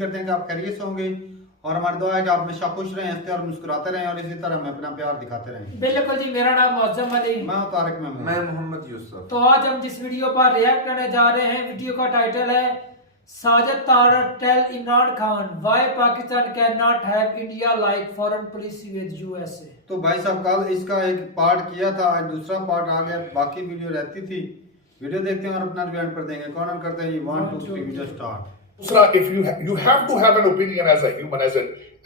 करते हैं कि आप खैरियत से होंगे और हमारी दुआ है कि आप हमेशा खुश रहें, हंसते और मुस्कुराते रहें और इसी तरह हमें अपना प्यार दिखाते रहें। बिल्कुल जी, मेरा नाम मौजम अली, मैं तारिक महमूद, मैं मोहम्मद यूसुफ। तो आज हम जिस वीडियो पर रिएक्ट करने जा रहे हैं, वीडियो का टाइटल है Sajid Tarar tell Imran Khan why Pakistan can not have India like foreign policy with USA. तो भाई साहब कल इसका एक पार्ट किया था, आज दूसरा पार्ट आ गया, बाकी वीडियो रहती थी। वीडियो देखते हैं और अपना रिव्यू पर देंगे। कौन करते हैं? 1 2 3 वीडियो स्टार्ट। दूसरा, if you have to have an opinion as a human,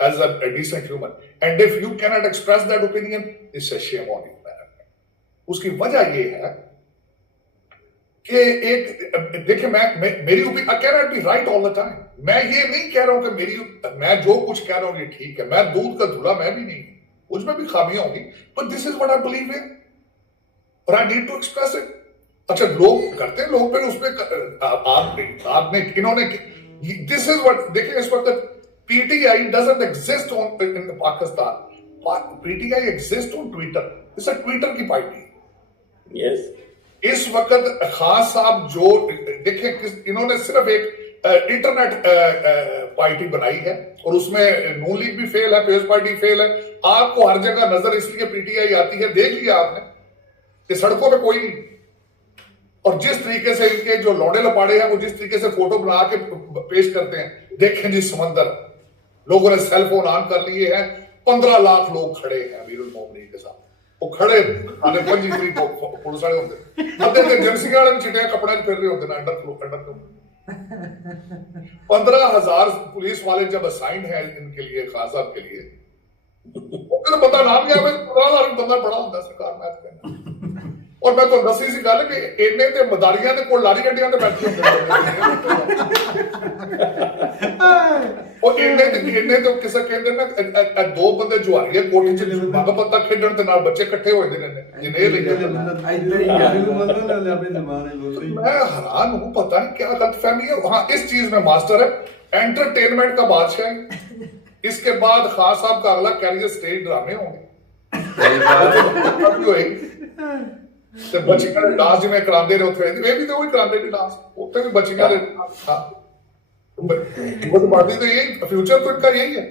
as a decent human, and if you cannot express that opinion, it's a shame on you, man. उसकी वजह ये है कि एक देखिए, मेरी opinion I can not be right all the time. मैं ये नहीं कह रहा हूं कि मैं जो कुछ कह रहा हूं ये ठीक है। मैं दूध का धुला मैं भी नहीं, उसमें भी खामियां होंगी, but this is what I believe in और I need to express it. अच्छा, लोग करते हैं, लोग फिर उसमें आपने इन्होंने दिस इज व्हाट, देखिए इस वक्त PTI doesn't exist on in Pakistan. PTI exist on Twitter, it's a Twitter की पार्टी। यस, इस वक्त खान साहब जो देखिए इन्होंने सिर्फ एक इंटरनेट पार्टी बनाई है और उसमें नून लीग भी फेल है, पीपल्स पार्टी फेल है। आपको हर जगह नजर इसलिए पीटीआई आती है, देख लिया आपने कि सड़कों पे कोई नहीं। और जिस तरीके से इनके जो लौंडे लपाड़े हैं वो जिस तरीके से फोटो बना के पेश करते हैं, देखें जी समंदर, लोगों ने सेल फोन ऑन कर लिए हैं, 15 लाख लोग खड़े हैं अमीरुल मोमिनीन के साथ। वो खड़े आने पंजी फ्री पुलिस वाले होते अद्धे ते एजेंसी वाले चिटिया कपड़े फिर रहे होते ना अंडर 15,000 पुलिस वाले जब असाइंड है इनके लिए, खान साहब के लिए, तो बंदा नाम क्या है, 15,000 बंदा बड़ा होता है सरकार में कहना। और मैं तो दसी सी गल कि इन्ने ते मदारियां दे कोल लारी गड्डियां ते बैठे होंदे और इन्ने तो किसे कहंदे ना दो बंदे जुआरी कोठी च मंग पत्ता खेडण ते नाल बच्चे इकट्ठे होए ने जिने लेके मैं हैरान हूं, पता नहीं क्या गलतफहमी है। हाँ, इस चीज में मास्टर है, एंटरटेनमेंट का बादशाह। इसके बाद खान साहब का अगला कैरियर स्टेज ड्रामे होंगे। ਤੇ ਬੱਚੀਆਂ ਦੇ ਡਾਂਸ ਜਿਵੇਂ ਕਰਾਉਂਦੇ ਨੇ ਉੱਥੇ ਇਹ ਵੀ ਤਾਂ ਉਹੀ ਕਰਾਉਂਦੇ ਨੇ ਡਾਂਸ, ਉੱਥੇ ਵੀ ਬੱਚੀਆਂ ਦੇ वो बातें तो यही फ्यूचर तो इनका यही है।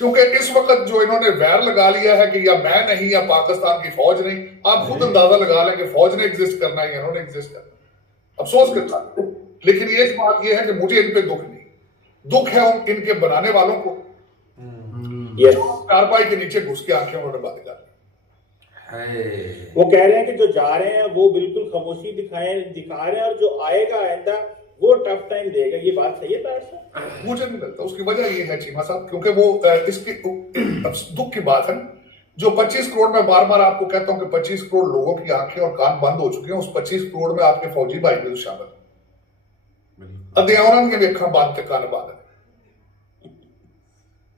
क्योंकि इस वक्त जो इन्होंने वैर लगा लिया है कि या मैं नहीं या पाकिस्तान की फौज नहीं, आप खुद अंदाजा लगा लें कि फौज ने एग्जिस्ट करना है, इन्होंने एग्जिस्ट करना। अफसोस करता है, लेकिन एक बात यह है कि मुझे इन पे दुख नहीं, दुख है इनके बनाने वालों को, चारपाई के नीचे घुस के आंखें उन्होंने बातें डाली। वो कह रहे हैं कि जो जा रहे हैं वो बिल्कुल खामोशी दिखा रहे हैं और जो आएगा आइंदा वो टफ टाइम देगा। ये बात सही है तार साहब? मुझे नहीं लगता। उसकी वजह ये है चीमा साहब, क्योंकि वो इसकी दुख की बात है जो 25 करोड़ में बार बार आपको कहता हूं कि 25 करोड़ लोगों की आंखें और कान बंद हो चुके हैं। उस 25 करोड़ में आपके फौजी भाई भी शामिल, अध्यावरण के वेखा बंद ते कान बंद।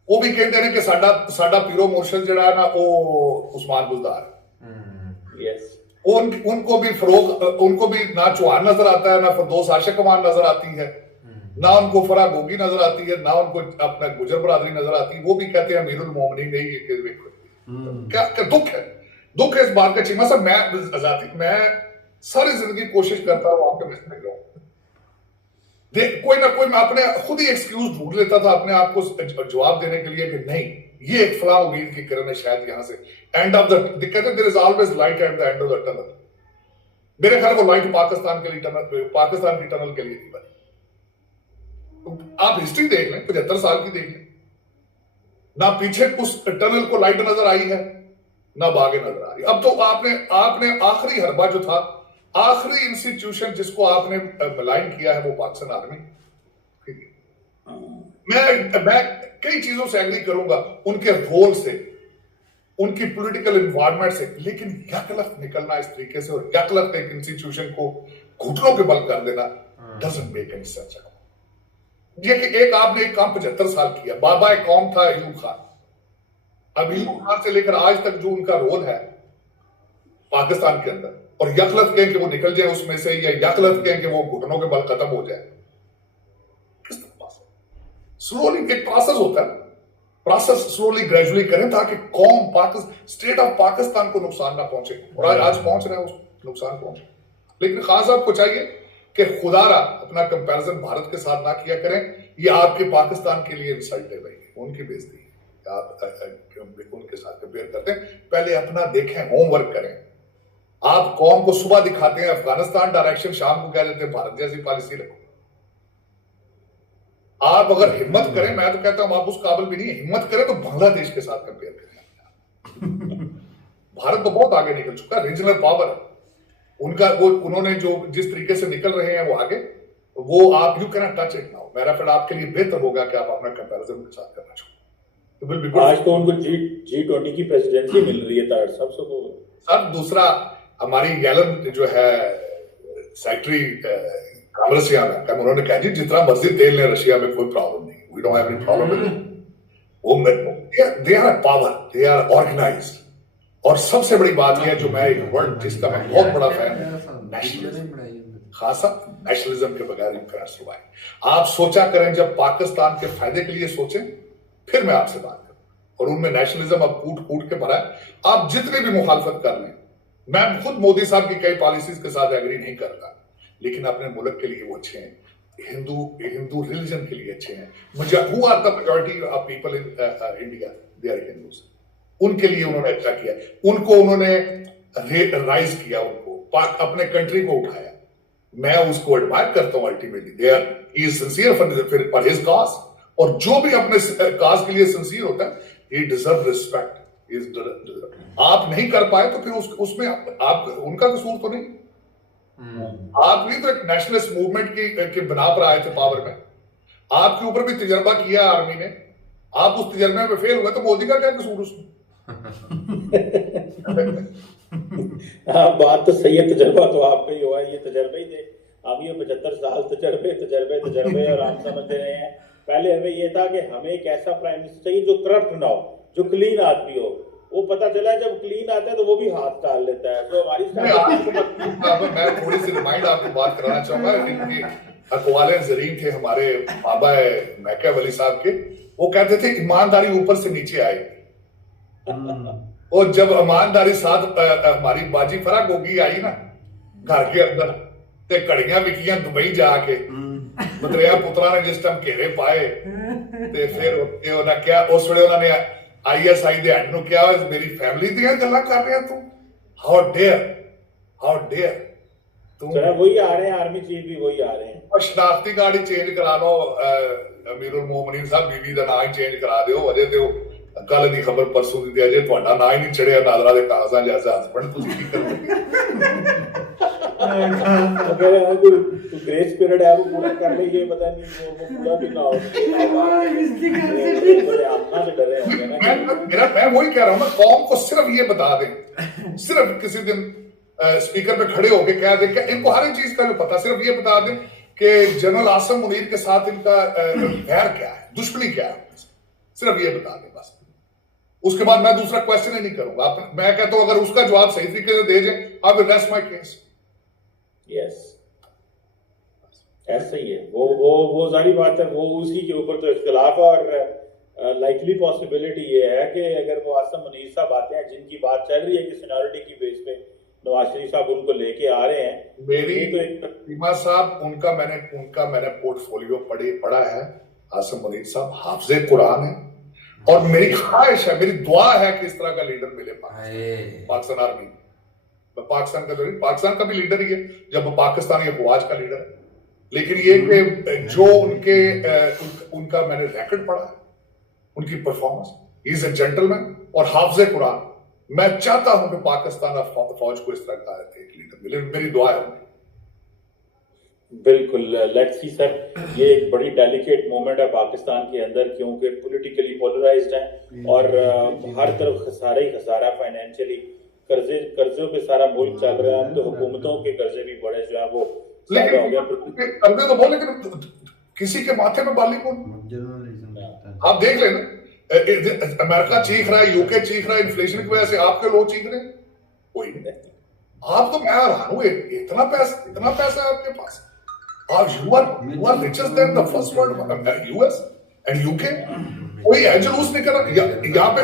वो भी कहते हैं कि साडा पीरो मुर्शद जड़ा है ना वो उस्मान बुजदार, उनको भी फरोग, उनको भी ना चौहान नजर आता है, ना फरदौस आशिक कमान नजर आती है, ना उनको फरा गोगी नजर आती है, ना उनको अपना गुजर बरादरी नजर आती है। वो भी कहते हैं अमीरुल मोमिनीन नहीं। क्या दुख है, दुख है इस बात का चीमा साहब। मैं आजादी, मैं सारी जिंदगी कोशिश करता हूँ आपके मिस में कोई ना कोई, मैं अपने खुद ही एक्सक्यूज ढूंढ लेता था अपने आप को जवाब देने के लिए कि नहीं, ये एक फलां उम्मीद की किरण है, शायद यहां से एंड ऑफ द, कहते हैं there is always light at the end of the tunnel. मेरे ख्याल वो लाइट पाकिस्तान के लिए टनल, पाकिस्तान की टनल के लिए नहीं बनी। आप हिस्ट्री देख लें, 75 साल की देख लें, ना पीछे उस टनल को लाइट नजर आई है ना बागे नजर आ रही। अब तो आपने आखिरी हरबा जो था, आखिरी इंस्टीट्यूशन जिसको आपने मलाइन किया है वो पाकिस्तान आर्मी। मैं कई चीजों से एग्री करूंगा, उनके रोल से, उनकी पॉलिटिकल एनवायरनमेंट से, लेकिन यकलख निकलना इस तरीके से और यकलख एक इंस्टीट्यूशन को घुटनों के बल कर देना डजंट मेक एनी सेंस। ये कि एक आपने एक काम 75 साल किया, बाबा एक कौम था अयूब खान। अब अयूब खान से लेकर आज तक जो उनका रोल है पाकिस्तान के अंदर, और यकलख कहें कि वो निकल जाए उसमें से, या यकलख कहें कि वो घुटनों के बल खत्म हो जाए, स्लोली एक प्रोसेस होता है, प्रोसेस स्लोली ग्रेजुअली करें ताकि कौम पाकिस्तान, स्टेट ऑफ पाकिस्तान को नुकसान ना पहुंचे। और आज पहुंच रहे हैं, उस नुकसान पहुंचे। लेकिन खान साहब को चाहिए कि खुदारा अपना कंपैरिजन भारत के साथ ना किया करें, ये आपके पाकिस्तान के लिए इंसल्ट है भाई, उनकी बेइज्जती है आप उनके साथ कंपेयर करते हैं। पहले अपना देखें, होमवर्क करें। आप कौम को सुबह दिखाते हैं अफगानिस्तान डायरेक्शन, शाम को कह देते हैं भारत जैसी पॉलिसी रखो। आप अगर हिम्मत करें, मैं तो कहता हूं आप उस काबिल भी नहीं है, हिम्मत करें तो बांग्लादेश के साथ कंपेयर करें। भारत तो बहुत आगे निकल चुका है, रीजनल पावर उनका, वो उन्होंने जो जिस तरीके से निकल रहे हैं वो आगे, वो आप you can touch it now. मेरा फिर आपके लिए बेहतर होगा कि आप अपना कंपैरिजन उनके साथ करना चाहो। आज तो उनको G20 की प्रेसिडेंसी मिल रही है तार साहब को। सर दूसरा हमारी गैलन जो है सेक्रेटरी कांग्रेस में, उन्होंने कहा जी जितना मर्जी तेल ले रशिया में कोई प्रॉब्लम नहीं, we don't have any problem with वो, they are power, they are organised. और सबसे बड़ी बात यह है जो मैं एक वर्ड जिसका मैं बहुत बड़ा फैन हूं, नेशनलिज्म। खासा नेशनलिज्म के बगैर यू कैन सर्वाइव। आप सोचा करें जब पाकिस्तान के फायदे के लिए सोचें, फिर मैं आपसे बात करूं। और उनमें नेशनलिज्म अब कूट कूट के भरा है। आप जितने भी मुखालफत कर लें, मैं खुद मोदी साहब की कई पॉलिसीज के साथ एग्री नहीं करता, लेकिन अपने मुल्क के लिए वो अच्छे हैं, हिंदू रिलीजन के लिए अच्छे हैं। मुझे who are the majority of people in India, they are Hindus. उनके लिए उन्होंने अच्छा किया, उनको उन्होंने राइज किया, उनको अपने कंट्री को उठाया। मैं उसको एडमायर करता हूं। Ultimately they are he is sincere for his cause, और जो भी अपने काज के लिए सिंसियर होता है, he deserve respect. आप नहीं कर पाए तो फिर उसमें आप उनका कसूर तो नहीं। आप भी तो एक नेशनलिस्ट मूवमेंट की बना पर आए थे पावर में, आपके ऊपर भी तजर्बा किया आर्मी ने, आप उस तजर्बे में फेल हुए तो मोदी का क्या कसूर उसमें? हाँ, बात तो सही है, तजर्बा तो आप पे ही हुआ, ये तजर्बे ही थे। अब ये 75 साल तजर्बे और आप समझते रहे हैं। पहले हमें यह था कि हमें एक ऐसा प्राइम मिनिस्टर चाहिए जो करप्ट ना हो, जो क्लीन आदमी हो। वो पता चला जब क्लीन आता है तो वो भी हाथ डाल लेता है। तो हमारी मैं थोड़ी सी रिमाइंड आपको बात कराना चाहूंगा। इनके अकवाले ज़रीन थे हमारे बाबा मैकियावेली साहब के, वो कहते थे ईमानदारी ऊपर से नीचे आएगी। और जब ईमानदारी साथ हमारी बाजी फरा गोगी आई ना घर के अंदर, ते कड़ियां विकियां दुबई जाके मतरिया पुत्रा ने जिस टाइम घेरे पाए, ते फिर उन्हें क्या उस वे उन्होंने ISI दे हेड नु क्या मेरी फैमिली दी गल्लां कर रहे हैं तू, हाउ डेयर तुम। वही आ रहे हैं, आर्मी चीफ भी वही आ रहे हैं। और शनाख्ती कार्ड ही चेंज करा लो, अमीरुल मोमिनीन साहब बीवी का नाम ही चेंज करा दियो। अजे तो कल दी खबर परसों दी, अजे ਤੁਹਾਡਾ नाम ही नहीं चढ़िया नादरा दे कागजां जैसा हस्बैंड ਤੁਸੀਂ ਕੀ करोगे? अगर तू ग्रेस पीरियड है वो पूरा कर ले, ये पता नहीं वो पूरा भी ना हो। अपना से डरे होंगे ना। मैं वही कह रहा हूँ ना, कौम को सिर्फ ये बता दें, सिर्फ किसी दिन स्पीकर पे खड़े होके कह दें कि इनको हर एक चीज का जो पता, सिर्फ ये बता दें कि जनरल आसिम मुनीर के साथ इनका वैर क्या है, दुश्मनी क्या है, सिर्फ ये बता दें बस। उसके बाद मैं दूसरा क्वेश्चन ही नहीं करूंगा। मैं कहता हूं अगर उसका जवाब सही तरीके से दे जाए, I will rest my case. Yes, ऐसा ही है। वो सारी बात है, वो उसी के ऊपर तो इख्तिलाफ है। और लाइकली पॉसिबिलिटी ये है कि अगर वो आसिम मुनीर साहब आते हैं, जिनकी बात चल रही है कि सीनियरिटी की बेस पे नवाज शरीफ साहब उनको लेके आ रहे हैं, मेरी तो रीमा साहब उनका मैंने पोर्टफोलियो पढ़ा है। आसिम मुनीर साहब हाफिज़े कुरान है, और मेरी ख्वाहिश है, मेरी दुआ है कि इस तरह का लीडर मिले पाकिस्तान आर्मी। पाकिस्तान का तो नहीं, पाकिस्तान का भी लीडर ही है जब पाकिस्तानी अफवाज का लीडर है। लेकिन ये कि जो उनका मैंने रिकॉर्ड पढ़ा है, उनकी performance, he is a gentleman और हाफिज़े कुरान। मैं चाहता हूं कि पाकिस्तान फौज को इस तरह का एक लीडर मिले, मेरी दुआ है। बिल्कुल, लेट्स सी सर, ये एक बड़ी डेलिकेट मोमेंट है पाकिस्तान के अंदर, क्योंकि पॉलिटिकली पोलराइज्ड है और हर तरफ खसारा ही खसारा, फाइनेंशियली कर्जों पे सारा मुल्क चल रहा है। तो हुकूमतों के कर्जे भी बड़े जो है वो ज्यादा हो गया। कर्जे तो बहुत, लेकिन किसी के माथे पे बाली कौन? आप देख लेना, अमेरिका चीख रहा है, यूके चीख रहा है इन्फ्लेशन की वजह से, आपके लोग चीख रहे हैं कोई नहीं। आप तो मैं हैरान हूं, इतना पैसा है आपके पास, और you are richer than the first world, US and UK। कोई है जुलूस नहीं कर रहा। यहाँ पे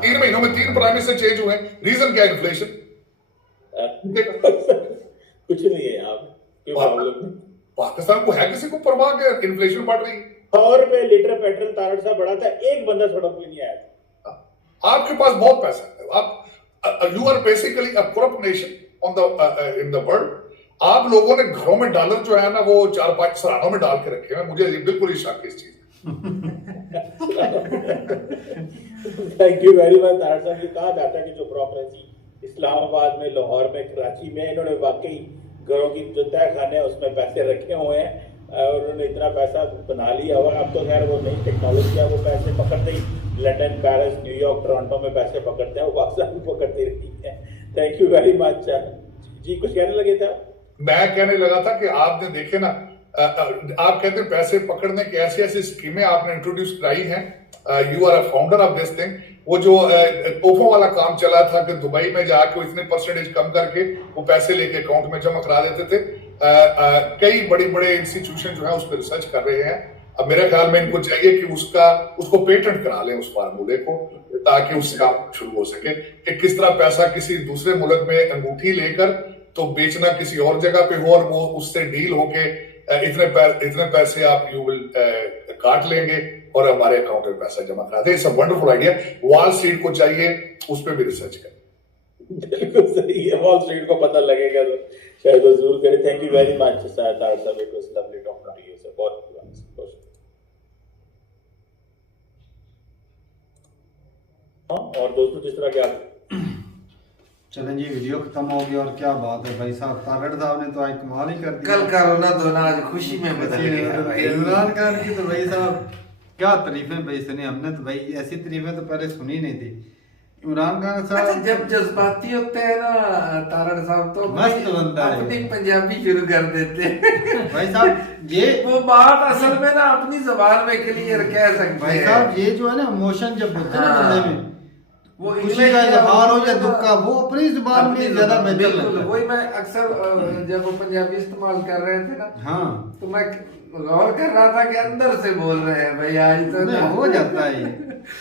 3 महीनों में 3 प्राइम मिनिस्टर चेंज हुए, रीजन क्या है? इन्फ्लेशन। कुछ नहीं है यहाँ पे। पाकिस्तान को है किसी को परवाह के इन्फ्लेशन बढ़ रही है? 100 रुपए लीटर पेट्रोल तारड़ साहब बढ़ा था, एक बंदा सड़क पे नहीं आया था। आपके पास बहुत पैसा है, आप you are basically a corrupt nation on the in the world. आप लोगों ने घरों में डॉलर जो है ना वो 4-5 सरानों में डाल के रखे हैं। मुझे बिल्कुल ही शक इस चीज। Thank you very much Tarar साहब। ये कहा जाता है कि जो प्रॉपर्टी इस्लामाबाद में, लाहौर में, कराची में, इन्होंने वाकई घरों की जो तय खाने हैं उसमें पैसे रखे हुए हैं और उन्होंने इतना पैसा बना लिया हुआ। अब तो खैर वो नई टेक्नोलॉजी है, वो पैसे पकड़ते ही लंदन, पेरिस, न्यूयॉर्क, टोरंटो में पैसे पकड़ते हैं, वो पाकिस्तान भी पकड़ती रहती है। Thank you very much. जी कुछ कहने लगे थे आप? मैं कहने लगा था कि आपने देखे ना, आप कहते हैं पैसे पकड़ने की ऐसी ऐसी स्कीमें आपने इंट्रोड्यूस कराई हैं। You are a founder of this thing. वो जो तोहफों वाला काम चला था कि दुबई में जाके इतने परसेंटेज कम करके वो पैसे लेके अकाउंट में जमा करा देते थे। कई बड़े बड़े इंस्टीट्यूशन जो है उस पर रिसर्च कर रहे हैं। अब मेरे ख्याल में इनको चाहिए कि उसको पेटेंट करा लें उस फार्मूले को, ताकि उससे काम शुरू हो सके कि किस तरह पैसा किसी दूसरे मुल्क में अंगूठी लेकर तो बेचना किसी और जगह पे हो और वो उससे डील होके इतने पैसे आप यू विल काट लेंगे और हमारे अकाउंट में पैसा जमा करा दे। It's a wonderful idea. Wall Street को चाहिए उस पर भी रिसर्च करें। बिल्कुल सही है, वॉल स्ट्रीट को पता लगेगा तो शायद वो जरूर करें। Thank you very much Tarar साहब, it was lovely talking to you sir. बहुत और दोस्तों जिस तरह के आप चलें जी, वीडियो खत्म हो गया और क्या बात है भाई साहब, तारड़ साहब ने तो आज कमाल ही कर दिया। कल का रोना धोना आज खुशी में बदल गया भाई। इमरान खान की तो भाई साहब क्या तारीफें भाई सुनी हमने, तो भाई ऐसी तारीफें तो पहले सुनी नहीं थी। इमरान खान अच्छा, साहब जब जज्बाती होते हैं ना तारड़ साहब तो मस्त बंदा है। अपनी पंजाबी शुरू कर देते हैं। भाई साहब ये वो बात असल में ना अपनी जबान में क्लियर कह सकते भाई हैं। साहब ये जो है ना इमोशन जब होते हैं ना हाँ। बंदे में, वो खुशी का इजहार हो या दुख का, वो अपनी जुबान में ज्यादा बेहतर बिल्कुल लगता है। वही मैं अक्सर जब वो पंजाबी इस्तेमाल कर रहे थे ना हाँ तो मैं गौर कर रहा था कि अंदर से बोल रहे हैं भाई आज तो नहीं, हो जाता है ये।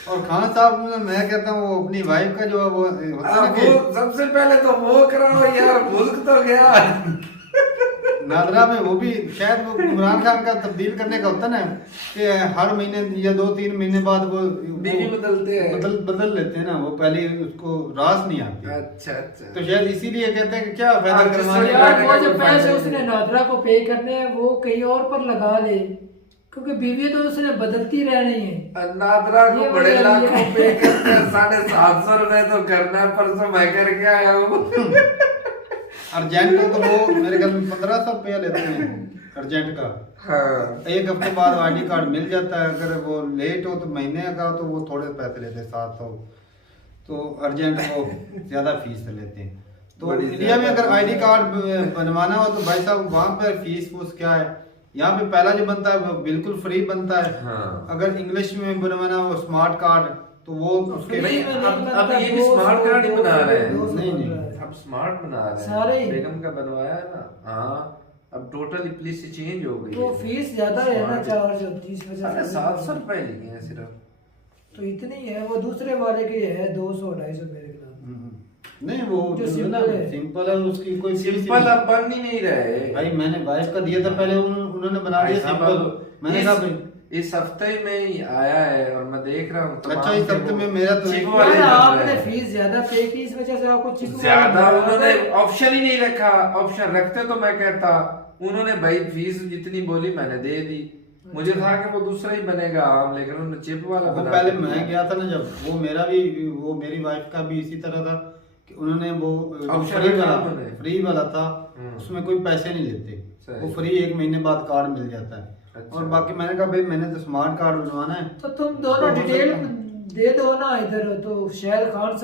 और खान साहब ने, मैं कहता हूँ वो अपनी वाइफ का जो वो होता है ना कि वो सबसे पहले तो वो कराओ यार, मुल्क तो गया। नादरा में वो भी शायद वो इमरान खान का तब्दील करने का होता ना कि हर महीने या 2-3 महीने बाद वो बीवी बदलते हैं, बदल लेते हैं ना, वो पहले उसको रास नहीं आती। अच्छा अच्छा। तो शायद इसीलिए कहते हैं कि क्या फायदा हाँ, करवाने जिससे का। यार वो जो पैसे उसने नादरा को पे करने हैं वो कहीं और पर लगा ले, क्योंकि बीवी तो उसने बदलती रहनी है। नादरा को ये बड़े वाला लाखों ये। पे करते हैं, 750 रुपए तो करना है। परसों मैं करके आया हूँ। अर्जेंट हो तो वो मेरे ख्याल में 1500 रुपया लेते हैं अर्जेंट का। हाँ। एक हफ्ते बाद आईडी कार्ड मिल जाता है। अगर वो लेट हो तो महीने का हो तो वो थोड़े पैसे लेते हैं, 700। तो अर्जेंट वो ज्यादा फीस लेते हैं। तो बड़ी इंडिया में ज्यादा अगर आईडी कार्ड बनवाना हो तो भाई साहब वहाँ पे फीस फूस क्या है? यहाँ पे पहला जो बनता है वो बिल्कुल फ्री बनता है। हाँ। अगर इंग्लिश में बनवाना हो स्मार्ट कार्ड तो वो उसके नहीं, अब ये भी स्मार्ट कार्ड ही बना रहे हैं। नहीं। अब स्मार्ट बना रहे सारे हैं। ही। बेगम का बनवाया है ना। हाँ अब टोटली पॉलिसी चेंज हो गई वो है। फीस ज्यादा है ना, चार्ज होती है इस वजह से। 750 रुपए लिए हैं सिर्फ। तो इतनी है, वो दूसरे वाले की है 200-250 मेरे खिलाफ। नहीं वो जो जो सिंपल ना है। सिंपल है उसकी कोई फीस ही सिंपल नहीं। अब बन ही नहीं रहे भाई मैंने वाइफ का दिया था पहले, उन्होंने बना दिया सिंपल। मैंने कहा भाई इस हफ्ते में ही आया है और मैं देख रहा हूँ अच्छा, इस हफ्ते में मेरा तो चिप एक- वाले यार, बन आपने रहे हैं। फीस ज्यादा पे की, इस वजह से आपको चिप ज्यादा उन्होंने ऑप्शन ही नहीं रखा। ऑप्शन रखते तो मैं कहता, उन्होंने भाई फीस जितनी बोली मैंने दे दी। मुझे था कि वो दूसरा ही बनेगा आम, लेकिन उन्होंने चिप वाला वो बना पहले दिया। मैं गया था ना जब, वो मेरा भी वो मेरी वाइफ का भी इसी तरह था कि उन्होंने वो Option फ्री रखा वाला उन्होंने। फ्री वाला था, उसमें कोई पैसे नहीं लेते। सही। वो फ्री 1 महीने बाद कार्ड मिल जाता है। अच्छा। और बाकी मैंने कहा भाई मैंने तो स्मार्ट कार्ड बनवाना है। तो तुम दोनों तो डिटेल हो दे दो ना इधर, तो शायद खान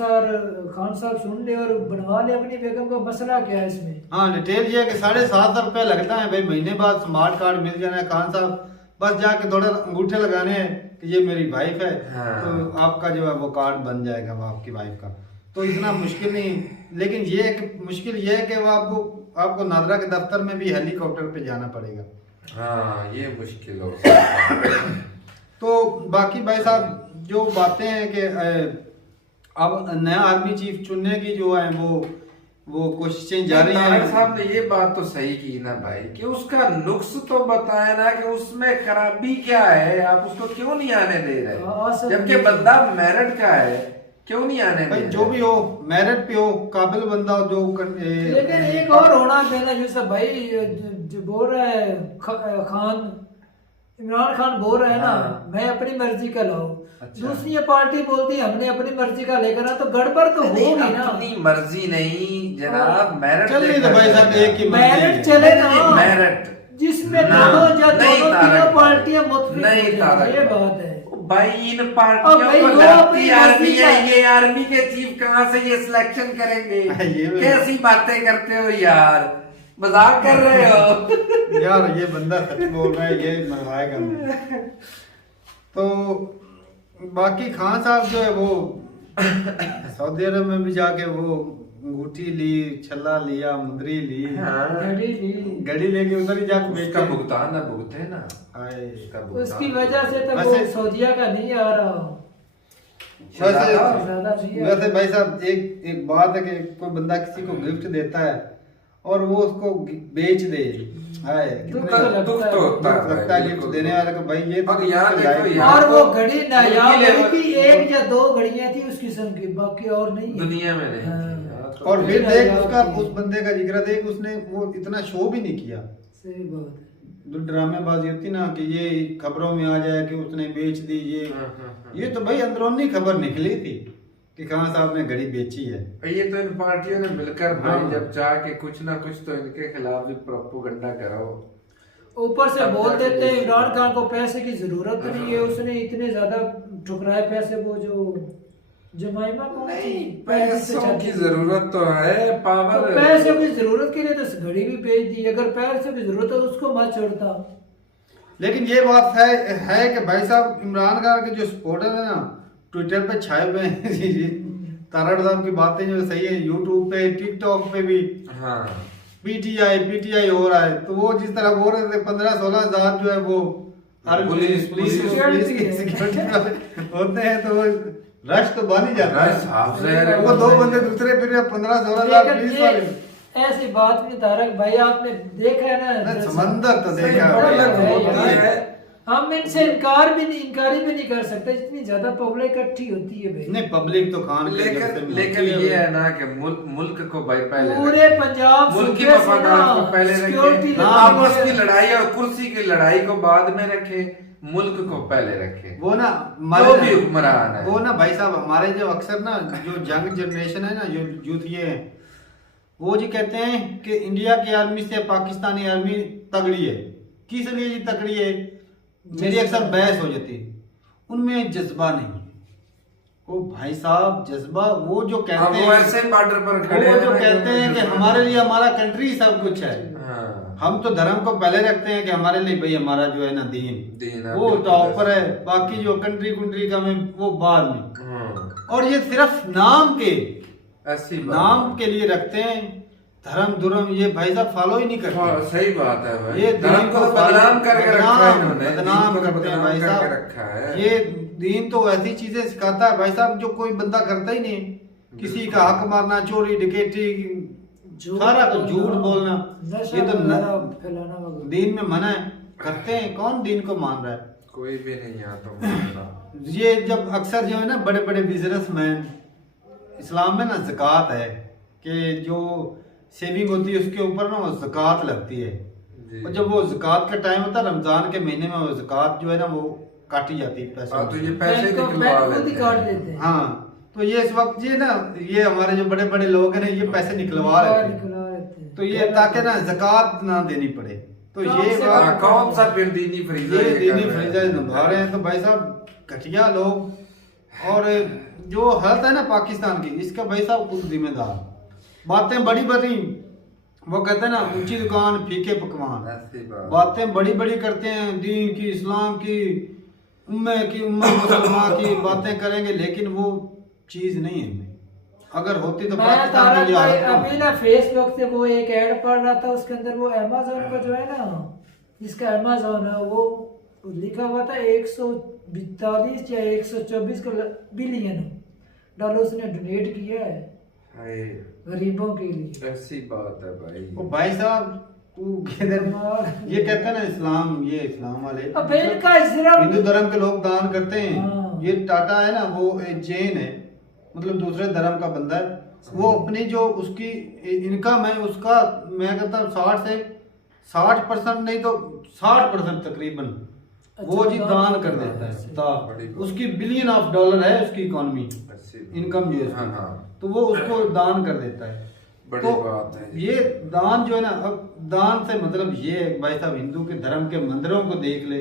साहब सुन ले और बनवा ले अपनी बेगम का। मसला क्या है इसमें? हाँ डिटेल ये है कि 750 रुपये लगता है भाई, महीने बाद स्मार्ट कार्ड मिल जाना है। खान साहब बस जाके थोड़ा अंगूठे लगाने हैं कि ये मेरी वाइफ है। हाँ। तो आपका जो है वो कार्ड बन जाएगा वो आपकी वाइफ का। तो इतना मुश्किल नहीं, लेकिन ये है कि मुश्किल ये है कि वो आपको नादरा के दफ्तर में भी हेलीकॉप्टर पे जाना पड़ेगा। हाँ ये मुश्किल हो सकता है। तो बाकी भाई साहब जो बातें हैं कि अब नया आर्मी चीफ चुनने की जो है वो वो कोशिशें जारी तारड़ हैं। साहब ने ये बात तो सही की ना भाई कि उसका नुक्स तो बताए ना कि उसमें खराबी क्या है, आप उसको क्यों नहीं आने दे हाँ, रहे, सब जबकि ये- बंदा मेरिट का है, क्यों नहीं आने दे भाई रहे? जो भी हो, मेरिट पे हो, काबिल बंदा हो, जो लेकिन एक और होना देना यूसुफ भाई, जो बोल रहा है खान, इमरान खान बोल रहा है ना, हाँ। मैं अपनी मर्जी का लाऊं, अच्छा। दूसरी ये पार्टी बोलती है हमने अपनी मर्जी का लेकर आना, तो गड़बड़ तो नहीं, होगी ना। अपनी मर्जी नहीं जनाब, मेरिट चल नहीं तो भाई साहब एक ही मेरिट चले ना, मेरिट जिसमें ना, दोनों या नहीं दोनों तारक तीनों भाई। पार्टियां मुतफिक नहीं हो जाएं, तारक ये भाई। बात है। भाई इन अब पार्टियों भाई को वो लगती अपनी आर्मी मर्जी है, का- ये आर्मी के चीफ कहाँ से ये सिलेक्शन करेंगे? ये भी- कैसी बातें करते हो यार, मजाक कर रहे हो? यार ये बंदा सच बोल रहा है, ये मनवाएगा नहीं। तो बाकी खान साहब जो है वो सऊदी अरब में भी जाके वो अंगूठी ली, छल्ला लिया, मुंदरी ली, हाँ, घड़ी ली, घड़ी लेके उधर ही जाके उसका बेचे। भुगतान ना भुगते ना, हाय। उसका भुगतान। उसकी वजह से तो वो वैसे- सऊदिया का नहीं आ रहा, वैसे ज्यादा नहीं आ वैसे भाई साहब एक बात है कि कोई बंदा किसी को गिफ्ट देता है और वो उसको बेच दे, हाय दुख कितना दुख तो होता है लगता है भाई, गिफ्ट बिल्कुल। देने वाले को, भाई ये और यहाँ इसके देखो लायक यार- और वो घड़ी नायाब उनकी घड़ी लेवल- थी, एक या दो घड़ियां थी उस किस्म की, बाकी और नहीं है। दुनिया में नहीं हाँ। थी यार, तो और फिर घड़ी देख नायाब उसका थी। उस बंदे का जिक्र देख, उसने वो इतना शो भी नहीं किया। सही बात है। जो ड्रामेबाजी होती ना कि ये खबरों में आ जाए कि उसने बेच दी, हाँ, हाँ, हाँ। ये तो भाई अंदरूनी खबर निकली थी कि खान साहब ने घड़ी बेची है। ये तो इन पार्टियों ने मिलकर भाई हाँ। जब चाह के कुछ ना कुछ तो इनके खिलाफ भी प्रोपोगंडा करो। ऊपर से तब बोल जाके देते हैं बेच इमरान दी। खान को पैसे की जरूरत नहीं है, उसने इतने ज्यादा ठुकराए पैसे, वो जो जमाइमा कौन थी, पैसों की जरूरत तो है, तो पावर पैसे की जरूरत के लिए तो इस घड़ी भी बेच दी, अगर पैसे की जरूरत है तो उसको मत छोड़ता। लेकिन ये बात है कि भाई साहब इमरान खान के जो सपोर्टर है ना, ट्विटर पे छाए हुए हैं तारड़ साहब की बातें जो सही है, यूट्यूब पे, टिकटॉक पे भी हाँ पीटीआई हो रहा है। तो वो जिस तरह बोल रहे थे 15-16 हजार जो है वो पुलिस security सिक्योरिटी होते हैं, तो वो रश तो बन ही जाता रश साफ से है। वो दो बंदे दूसरे फिर 15-16 हजार लेकिन पुलिस ये वाले, ऐसी बात नहीं तारक भाई, आपने देखा है ना नहीं, समंदर तो सही देखा बड़ा है, लग रहा है वो तो यार। है। हम इनसे इनकारी भी नहीं कर सकते, इतनी ज्यादा पब्लिक इकट्ठी होती है भाई। नहीं पब्लिक तो खान के जब से लेकिन मिलती ये है ना कि मुल्क को भाई पहले पूरे रखें। पंजाब मुल्क की सूबे से मफादात ना को पहले सिक्योरिटी रखें, लगी आपस है। की लड़ाई और कुर्सी की लड़ाई को बाद में रखें, मुल्क को पहले रखें। वो ना जो भी हुक्मरान है वो ना भाई साहब हमारे जो अक्सर ना जो यंग जनरेशन है ना, जो यूथ ये है, वो जी कहते हैं कि इंडिया की आर्मी से पाकिस्तानी आर्मी तगड़ी है। किस लिए जी तगड़ी है? मेरी अक्सर बहस हो जाती है, उनमें जज्बा नहीं है। वो भाई साहब जज्बा वो जो अब कहते वो हैं, ऐसे बॉर्डर पर खड़े वो हैं जो ना, कहते हैं कि हमारे लिए हमारा कंट्री सब कुछ है। हाँ, हम तो धर्म को पहले रखते हैं कि हमारे लिए भाई हमारा जो है ना दीन दीन है, वो बिल्कुल टॉपर ऐसे। है, बाकी जो कंट्री कुंट्री का में वो बाद में। हाँ, और ये सिर्फ नाम के ऐसी बात नाम है। के लिए रखते हैं, धर्म दुर्म ये भाई साहब फॉलो ही नहीं हाँ, करते। सही बात है भाई, ये धर्म दीन को को बदनाम करके रखा है इन्होंने, बदनाम दीन को करते हैं बदनाम भाई करके साहब। रखा है। ये दीन तो ऐसी चीजें सिखाता है भाई साहब जो कोई बंदा करता ही नहीं। किसी का हक मारना, चोरी डकैती, सारा कुछ झूठ बोलना, नशा ये तो वगैरह फैलाना वगैरह। दीन में मना है। करते हैं, कौन दीन को मान रहा है? कोई भी नहीं यहाँ तो मानता। ये जब अक्सर जो है ना बड़े बड़े बिजनेसमैन, इस्लाम में ना ज़कात है कि जो सेविंग होती है उसके ऊपर ना वो ज़कात लगती है। जी। और जब वो ज़कात का टाइम होता है रमजान के महीने में, वो ज़कात जो है ना वो काटी जाती है पैसे। हाँ, तो ये पैसे बैंक को निकलवा बैंक खुद ही लेते काट हैं। देते हैं। हाँ, तो ये इस वक्त ये ना ये हमारे जो बड़े बड़े लोग हैं ना ये पैसे निकलवा लेते हैं, निकलवा लेते हैं। तो ये ताकि ना ज़कात ना देनी पड़े। तो कौन ये से बात हाँ, कौन सा फिर दीनी फरीजा ये दीनी कर रहे हैं? फरीजा निभा रहे हैं। तो भाई साहब घटिया लोग। और जो हालत है ना पाकिस्तान की, इसका भाई साहब खुद जिम्मेदार। बातें बड़ी बड़ी, वो कहते हैं ना ऊंची दुकान फीके पकवान, ऐसी बात। बातें बड़ी बड़ी करते हैं दीन की, इस्लाम की, उम्मत मुसलमान की बातें करेंगे, लेकिन वो चीज नहीं है इनमें। अगर होती तो मैं पाकिस्तान तारक की ये भाई हालत ना अभी होती। ना फेसबुक से वो एक ऐड पढ़ रहा था, उसके अंदर वो अमेज़न का जो है ना, जिसका अमेज़न है वो लिखा हुआ था 142 या 124 बिलियन डॉलर उसने डोनेट किया है। हाय, गरीबों के लिए। ऐसी बात है भाई। वो भाई साहब वो किधर ये कहते हैं ना इस्लाम, ये इस्लाम वाले अब इनका सिर्फ हिंदू धर्म के लोग दान करते हैं। हाँ। ये टाटा है ना, वो एक जैन है, मतलब दूसरे धर्म का बंदा है। वो अपनी जो उसकी इनकम है उसका मैं कहता हूँ 60% नहीं तो 60% तकरीबन वो जी दान कर देता है। बड़ी बात। उसकी बिलियन ऑफ डॉलर है उसकी इकोनॉमी, ऐसी इनकम जो है हाँ, उसकी। हाँ। तो वो उसको दान कर देता है। बड़ी तो बात है। ये दान जो है ना, अब दान से मतलब ये है भाई साहब, हिंदू के धर्म के मंदिरों को देख ले,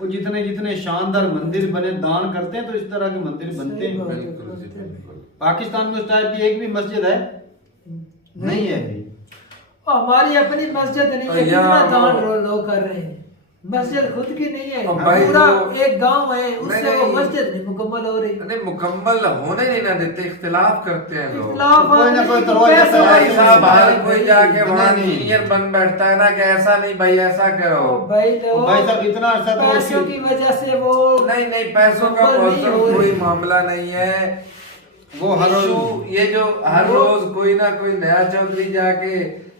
वो जितने जितने शानदार मंदिर बने दान करते हैं तो इस तरह के मंदिर बनते हैं। बिल्कुल जी, बिल्कुल। पाकिस्तान में उस टाइप की एक भी मस्जिद है नहीं है अभी। हमारी अपनी मस्जिद नहीं है, या कितना दान वो- लोग कर रहे हैं। मस्जिद खुद की नहीं है, अब भाई पूरा वो- एक गांव है, उससे नहीं, वो नहीं। मस्जिद नहीं मुकम्मल हो रही। नहीं, मुकम्मल होने नहीं ना देते, इख्तिलाफ करते हैं लोग। इख्तिलाफ कोई ना कोई आदमी को तरवा पैसा जैसा भाई नहीं साहब है। हर कोई जाके वहाँ नहीं, नहीं। इंजीनियर बन बैठता है ना कि ऐसा नहीं भाई ऐसा करो। भाई लोग भाई साहब इतना अरसा तो पैसों की वजह से वो नहीं नहीं, पैसों का मुकम्मल नहीं मौसम हो कोई रही। मामला नहीं है। वो हर रोज Issue ये जो हर रोज कोई ना कोई नया चौधरी जाके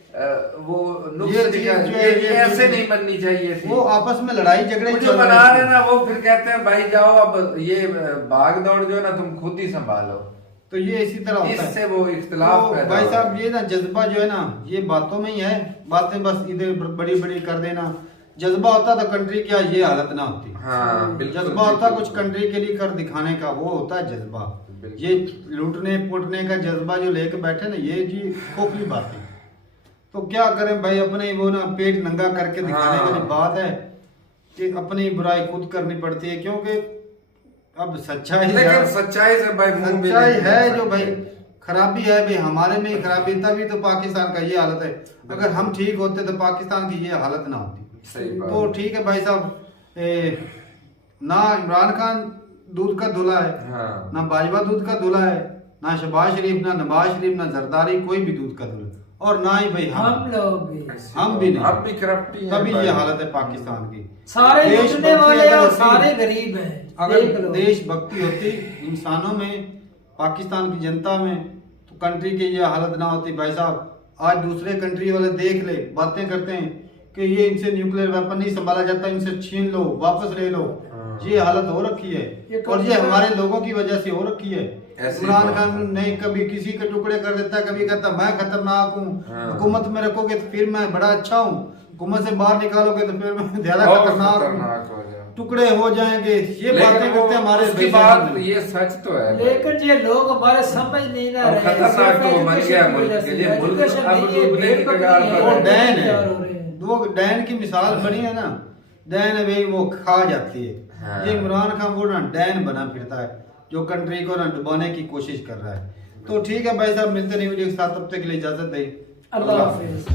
वो नुक्स ये चीज दिखा- जो है, ये ये ऐसे चीज- नहीं बननी चाहिए थी। वो आपस में लड़ाई झगड़े वो चल जो रहे बना थे। रहे ना वो फिर कहते हैं भाई जाओ अब ये भाग दौड़ जो है ना तुम खुद ही संभालो। तो ये इसी तरह होता है। इससे वो इख्तिलाफ तो पैदा भाई हो साहब रहा है। ये ना जज्बा जो है ना, ये बातों में ही है, बातें बस इधर बड़ी बड़ी कर देना। जज्बा होता तो कंट्री की आज ये हालत ना होती। हाँ, बिल्कुल, जज्बा होता बिल्कुल। कुछ कंट्री के लिए कर दिखाने का, वो होता है जज्बा। बिल्कुल। ये लूटने पुटने का जज्बा जो लेके बैठे ना, ये जी खोखली बात है। तो क्या करें भाई, अपने वो ना पेट नंगा करके दिखाने हाँ। वाली बात है कि अपनी बुराई खुद करनी पड़ती है, क्योंकि अब सच्चाई लेकिन सच्चाई से भाई मुंह भी सच्चाई नहीं है कर जो भाई सकते। खराबी है भाई, हमारे में ही खराबी, तभी तो पाकिस्तान का ये हालत है। अगर हम ठीक होते तो पाकिस्तान की ये हालत ना होती। सही बात। तो ठीक है भाई साहब, ना इमरान खान दूध का धुला है, हाँ। ना बाजवा दूध का धुला है, ना शहबाज शरीफ, ना नवाज शरीफ, ना जरदारी, कोई भी दूध का धुला, और ना ही भाई हम लोग भी हम भी नहीं। अब भी करप्ट ही है तभी भाई। ये हालत है पाकिस्तान की। सारे देशभक्ति लूटने वाले अगर और होती- सारे गरीब हैं। अगर देख लो। देशभक्ति होती इंसानों में, पाकिस्तान की जनता में, तो कंट्री की ये हालत ना होती भाई साहब। आज दूसरे कंट्री वाले देख ले, बातें करते हैं कि ये इनसे न्यूक्लियर वेपन नहीं संभाला जाता, इनसे छीन लो, वापस ले लो। ये हालत हो रखी है, ये और ये हमारे लोगों की वजह से हो रखी है। ऐसी इमरान बात खान है। नहीं कभी किसी के टुकड़े कर देता है, कभी कहता मैं खतरनाक हूँ, हाँ। हुकूमत में रखोगे तो फिर मैं बड़ा अच्छा हूँ, हुकूमत से बाहर निकालोगे तो फिर मैं ज्यादा और खतरनाक खतरनाक हूँ, हो जाए। टुकड़े हो जाएंगे। ये लेकिन बातें वो करते हैं हमारे उसकी देश बात में। ये सच तो है भाई। लेकिन ये लोग हमारे समझ नहीं ना अब रहे। खतरनाक सिर्फ तो बन education गया की मुल्क वजह के से। लिए। मुल्क Education अब नहीं है, डूबने की भेड़ कगार बकरी पर वो है, डैन तैयार हो है, रहे हैं। दो डैन की मिसाल बनी है ना, डैन है भाई, वो खा जाती है। हाँ। ये इमरान खान वो ना डैन बना फिरता है, जो कंट्री को ना डुबाने की कोशिश कर रहा है। तो ठीक है भाई साहब, मिलते नहीं वीडियो के साथ, तब तक के लिए इजाजत दें। अल्लाह हाफिज।